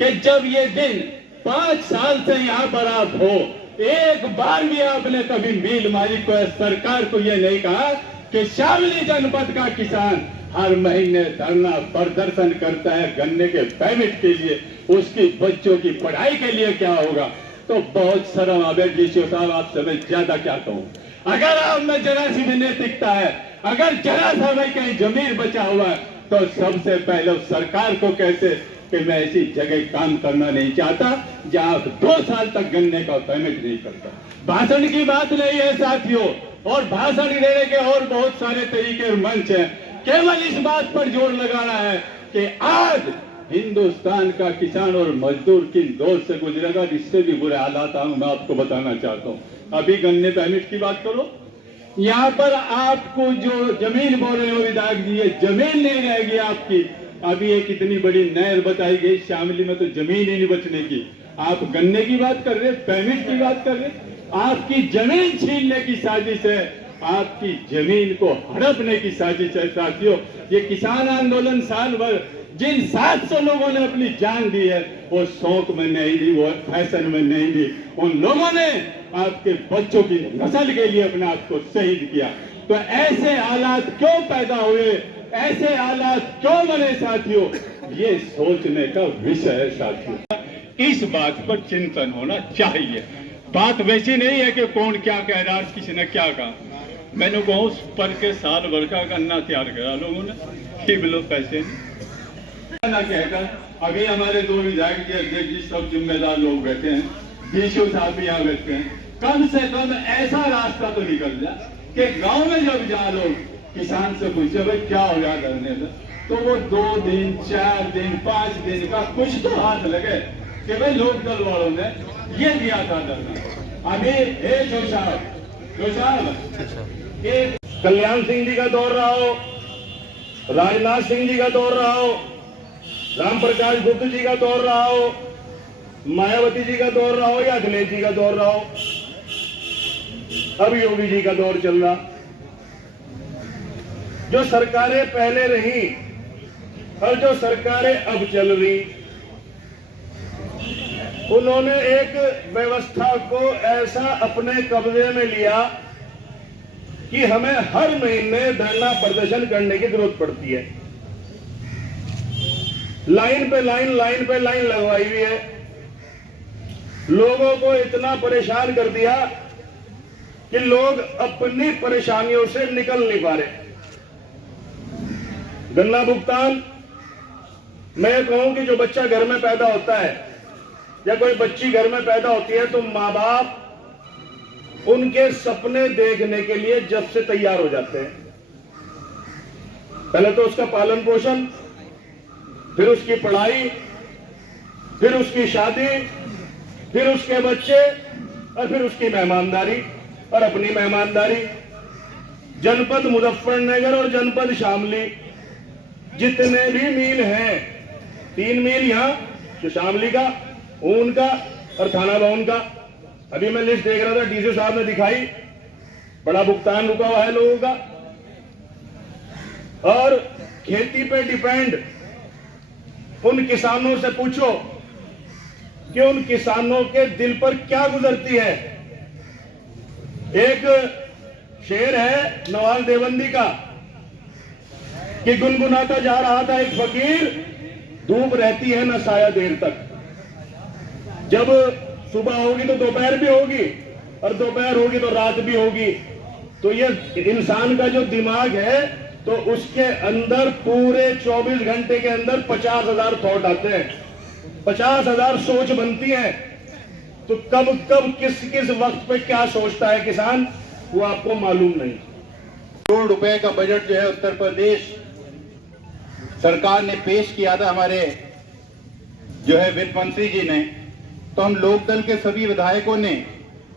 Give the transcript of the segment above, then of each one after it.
कि जब ये दिन 5 साल से यहाँ पर आप हो, एक बार भी आपने कभी मिल मालिक को, सरकार को ये नहीं कहा कि शामली जनपद का किसान हर महीने धरना प्रदर्शन करता है गन्ने के पेमेंट के लिए, उसकी बच्चों की पढ़ाई के लिए क्या होगा। तो बहुत शर्म आवे डीसीओ साहब, आपसे मैं ज्यादा क्या कहूँ। अगर आप में जरा सी भी नैतिकता है, अगर जरा सा भाई कहीं जमीन बचा हुआ है, तो सबसे पहले सरकार को कहते कि मैं ऐसी जगह काम करना नहीं चाहता जहां 2 साल तक गन्ने का पेमेंट नहीं करता। भाषण की बात नहीं है साथियों, और भाषण देने के और बहुत सारे तरीके और मंच हैं। केवल इस बात पर जोर लगाना है कि आज हिंदुस्तान का किसान और मजदूर किन दौर से गुजरेगा, इससे भी बुरे हालात मैं आपको बताना चाहता हूँ। अभी गन्ने पेमेंट की बात करो, यहाँ पर आपको जो जमीन बोल रहे हो विधायक जी, ये जमीन नहीं रहेगी आपकी। अभी एक इतनी बड़ी नहर बताई गई शामली में, तो जमीन ही नहीं बचने की। आप गन्ने की बात कर रहे, पेमेंट की बात कर रहे, आपकी जमीन छीनने की साजिश है, आपकी जमीन को हड़पने की साजिश है। साथियों, ये किसान आंदोलन साल भर जिन 700 लोगों ने अपनी जान दी है, वो शौक में नहीं दी, वो फैशन में नहीं दी, उन लोगों ने आपके बच्चों की नस्ल के लिए अपने आप को शहीद किया। तो ऐसे हालात क्यों पैदा हुए, ऐसे हालात क्यों बने साथियों, ये सोचने का विषय है साथियों। इस बात पर चिंतन होना चाहिए। बात वैसी नहीं है कि कौन क्या कह रहा है, किसी ने क्या कहा। मैंने बहुत पढ़ के साल भर का गन्ना तैयार करा लोगों ने, कि बिलो पैसे ना कहकर। अभी हमारे 2 विधायक जी, अध्यक्ष जी, सब जिम्मेदार लोग बैठे हैं, डीसीओ साहब भी यहाँ बैठे हैं। कम से कम ऐसा रास्ता तो निकल जाए कि गांव में जब जा लोग किसान से पूछे भाई क्या हो गया धरने में, तो वो 2 दिन 4 दिन 5 दिन का कुछ तो हाथ लगे कि भाई लोक दल वालों ने ये दिया था धरना। अभी जो साहब एक कल्याण सिंह जी का दौर रहा हो, राजनाथ सिंह जी का दौर रहा हो, राम प्रकाश गुप्त जी का दौर रहा हो, मायावती जी का दौर रहा हो, या अखिलेश जी का दौर रहा हो, अब योगी जी का दौर चल रहा। जो सरकारें पहले रही और जो सरकारें अब चल रही, उन्होंने एक व्यवस्था को ऐसा अपने कब्जे में लिया कि हमें हर महीने धरना प्रदर्शन करने की जरूरत पड़ती है। लाइन पे लाइन लगवाई हुई है। लोगों को इतना परेशान कर दिया कि लोग अपनी परेशानियों से निकल नहीं पा रहे। गन्ना भुगतान, मैं कहूं कि जो बच्चा घर में पैदा होता है या कोई बच्ची घर में पैदा होती है, तो माँ बाप उनके सपने देखने के लिए जब से तैयार हो जाते हैं। पहले तो उसका पालन पोषण, फिर उसकी पढ़ाई, फिर उसकी शादी, फिर उसके बच्चे, और फिर उसकी मेहमानदारी और अपनी मेहमानदारी। जनपद मुजफ्फरनगर और जनपद शामली जितने भी मील हैं, 3 मील यहां जो शामली का, ऊन का और थाना भवन का। अभी मैं लिस्ट देख रहा था, डीसी साहब ने दिखाई, बड़ा भुगतान रुका हुआ है लोगों का। और खेती पे डिपेंड उन किसानों से पूछो कि उन किसानों के दिल पर क्या गुजरती है। एक शेर है नवाज देवबंदी का कि गुनगुनाता जा रहा था एक फकीर, धूप रहती है न साया देर तक। जब सुबह होगी तो दोपहर भी होगी, और दोपहर होगी तो रात भी होगी। तो ये इंसान का जो दिमाग है, तो उसके अंदर पूरे 24 घंटे के अंदर 50,000 थॉट आते हैं, 50,000 सोच बनती है। तो कब कब किस किस वक्त पे क्या सोचता है किसान, वो आपको मालूम नहीं। करोड़ रुपए का बजट जो है उत्तर प्रदेश सरकार ने पेश किया था हमारे जो है वित्त मंत्री जी ने। तो हम लोकदल के सभी विधायकों ने,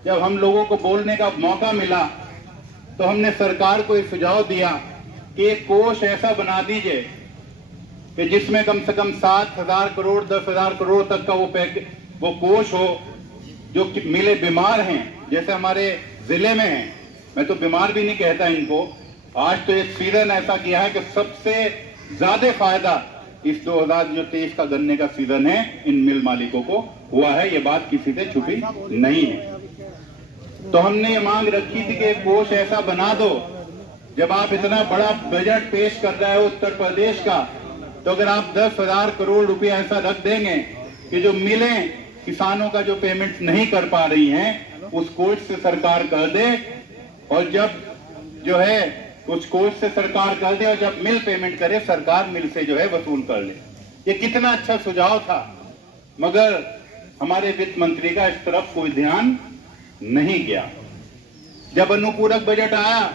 जब हम लोगों को बोलने का मौका मिला, तो हमने सरकार को एक सुझाव दिया कि एक कोष ऐसा बना दीजिए कि जिसमें कम से कम 7,000 करोड़ 10,000 करोड़ तक का वो कोष हो। जो मिले बीमार हैं, जैसे हमारे जिले में हैं, मैं तो बीमार भी नहीं कहता इनको, आज तो एक सीजन ऐसा किया है कि सबसे ज्यादा फायदा इस 2023 का गन्ने का सीजन है इन मिल मालिकों को हुआ है, ये बात किसी से छुपी नहीं है। तो हमने ये मांग रखी थी कि एक कोष ऐसा बना दो, जब आप इतना बड़ा बजट पेश कर रहे हो उत्तर प्रदेश का, तो अगर आप 10,000 करोड़ रुपया ऐसा रख देंगे कि जो मिलें किसानों का जो पेमेंट नहीं कर पा रही हैं उस कोष से सरकार कर दे, और जब जो है उस कोष से सरकार कर दे और जब मिल पेमेंट करे सरकार मिल से जो है वसूल कर ले। ये कितना अच्छा सुझाव था, मगर हमारे वित्त मंत्री का इस तरफ कोई ध्यान नहीं गया। जब अनुपूरक बजट आया,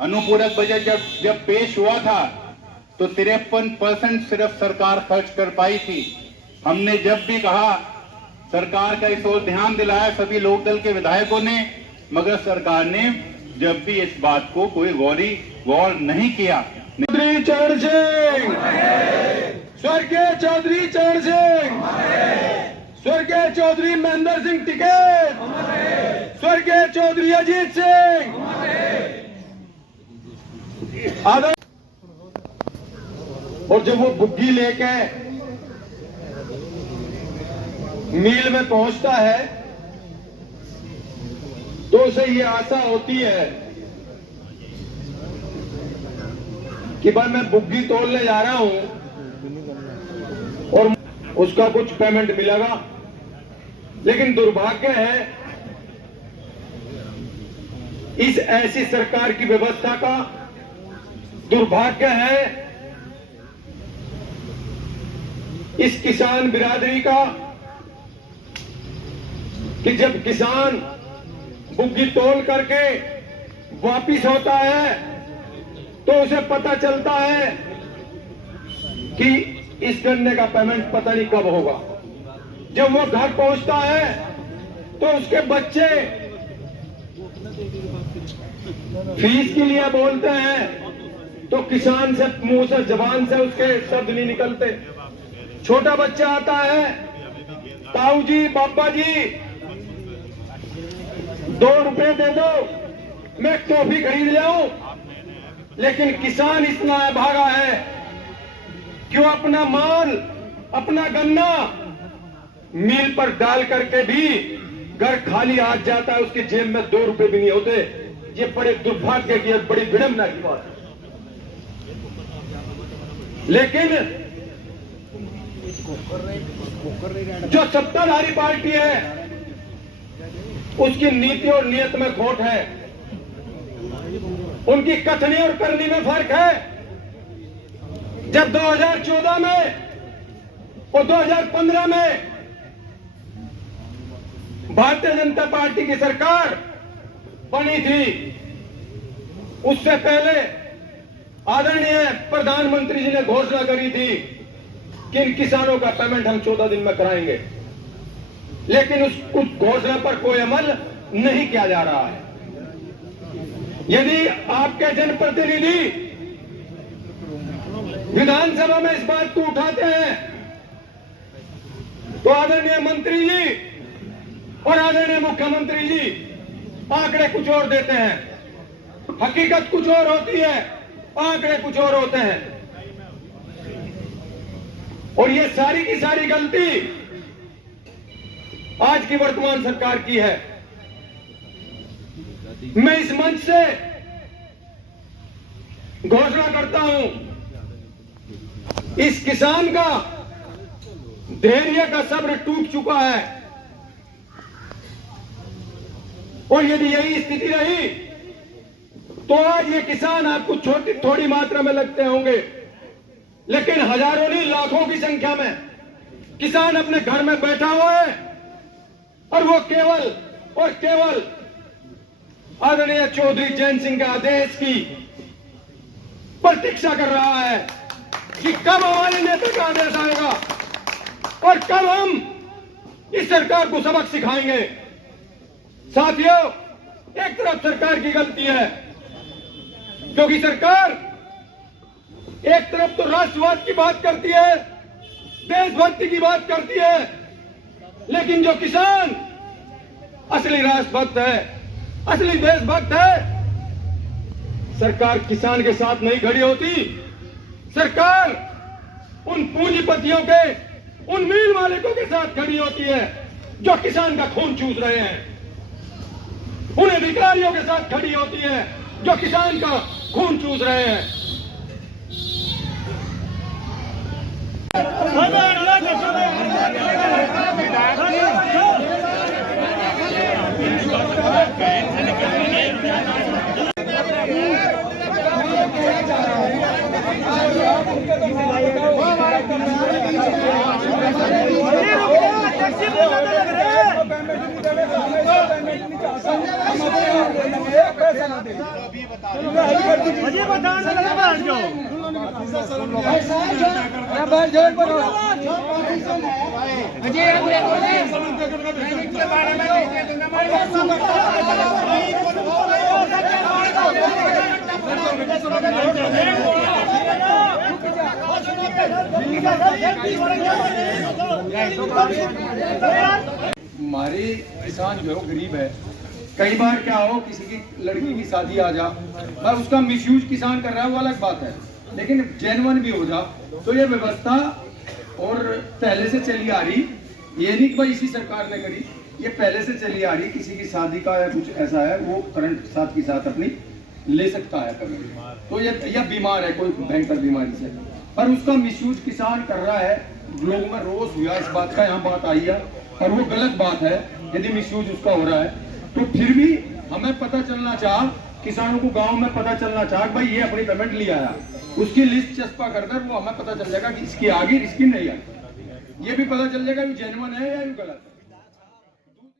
अनुपूरक बजट जब पेश हुआ था तो 53% सिर्फ सरकार खर्च कर पाई थी। हमने जब भी कहा सरकार का इस ओर ध्यान दिलाया सभी लोकदल के विधायकों ने, मगर सरकार ने जब भी इस बात को कोई गौर नहीं किया। चौधरी चरण सिंह, स्वर्गीय चौधरी चरण सिंह, स्वर्गीय चौधरी महेंद्र सिंह टिकैत, स्वर्गीय चौधरी अजीत सिंह, आदर। और जब वो बुग्गी लेके मील में पहुंचता है तो उसे ये आशा होती है कि भाई मैं बुग्गी तोड़ने जा रहा हूं और उसका कुछ पेमेंट मिलेगा। लेकिन दुर्भाग्य है इस ऐसी सरकार की व्यवस्था का, दुर्भाग्य है इस किसान बिरादरी का कि जब किसान बुग्गी तोल करके वापिस होता है तो उसे पता चलता है कि इस गन्ने का पेमेंट पता नहीं कब होगा। जब वो घर पहुंचता है तो उसके बच्चे फीस के लिए बोलते हैं तो किसान से मुंह से जबान से उसके शब्द नहीं निकलते। छोटा बच्चा आता है, ताऊ जी, बाबा जी 2 रुपए दे दो, मैं टॉफी खरीद लाऊं। लेकिन किसान इतना भागा है कि वो अपना माल, अपना गन्ना मिल पर डाल करके भी घर खाली हाथ जाता है, उसकी जेब में 2 रुपए भी नहीं होते। ये बड़े दुर्भाग्य की, बड़ी विडंबना की बात है। लेकिन जो सत्ताधारी पार्टी है उसकी नीति और नियत में खोट है, उनकी कथनी और करनी में फर्क है। जब 2014 में और 2015 में भारतीय जनता पार्टी की सरकार बनी थी, उससे पहले आदरणीय प्रधानमंत्री जी ने घोषणा करी थी कि इन किसानों का पेमेंट हम 14 दिन में कराएंगे। लेकिन उस घोषणा पर कोई अमल नहीं किया जा रहा है। यदि आपके जनप्रतिनिधि विधानसभा में इस बात को उठाते हैं तो आदरणीय मंत्री जी और आदरणीय मुख्यमंत्री जी आंकड़े कुछ और देते हैं, हकीकत कुछ और होती है, आंकड़े कुछ और होते हैं। और ये सारी की सारी गलती आज की वर्तमान सरकार की है। मैं इस मंच से घोषणा करता हूं, इस किसान का धैर्य का सब्र टूट चुका है और यदि यही स्थिति रही तो आज ये किसान आपको थोड़ी मात्रा में लगते होंगे, लेकिन हजारों नहीं लाखों की संख्या में किसान अपने घर में बैठा हुआ है और वो केवल और केवल आदरणीय चौधरी चरण सिंह के आदेश की प्रतीक्षा कर रहा है कि कब हमारे नेता का आदेश आएगा और कब हम इस सरकार को सबक सिखाएंगे। साथियों, एक तरफ सरकार की गलती है क्योंकि सरकार एक तरफ तो राष्ट्रवाद की बात करती है, देशभक्ति की बात करती है, लेकिन जो किसान असली राष्ट्रभक्त है, असली देशभक्त है, सरकार किसान के साथ नहीं खड़ी होती। सरकार उन पूंजीपतियों के, उन मिल मालिकों के साथ खड़ी होती है जो किसान का खून चूस रहे हैं। उन अधिकारियों के साथ खड़ी होती है जो किसान का खून चूस रहे हैं। हमारे किसान जो है वो गरीब है। कई बार क्या हो, किसी की लड़की की शादी आ जा और उसका मिसयूज किसान कर रहा है, वो अलग बात है, लेकिन जेन्युइन भी हो जा तो ये व्यवस्था और पहले से चली आ रही, ये नहीं कि भाई इसी सरकार ने करी, ये पहले से चली आ रही। किसी की शादी का या कुछ ऐसा है वो करंट साथ की साथ अपनी ले सकता है कभी, तो ये या बीमार है कोई भयंकर बीमारी से, पर उसका मिसयूज किसान कर रहा है। लोगों में रोष हुआ इस बात का, यहाँ बात आई है और वो गलत बात है यदि मिसयूज उसका हो रहा है। तो फिर भी हमें पता चलना चाह, किसानों को गांव में पता चलना चाह भाई ये अपनी पेमेंट लिया आया, उसकी लिस्ट चस्पा कर दर वो हमें पता चल जाएगा कि इसकी आ गई इसकी नहीं आई, ये भी पता चल जाएगा कि जेन्युइन है या गलत है।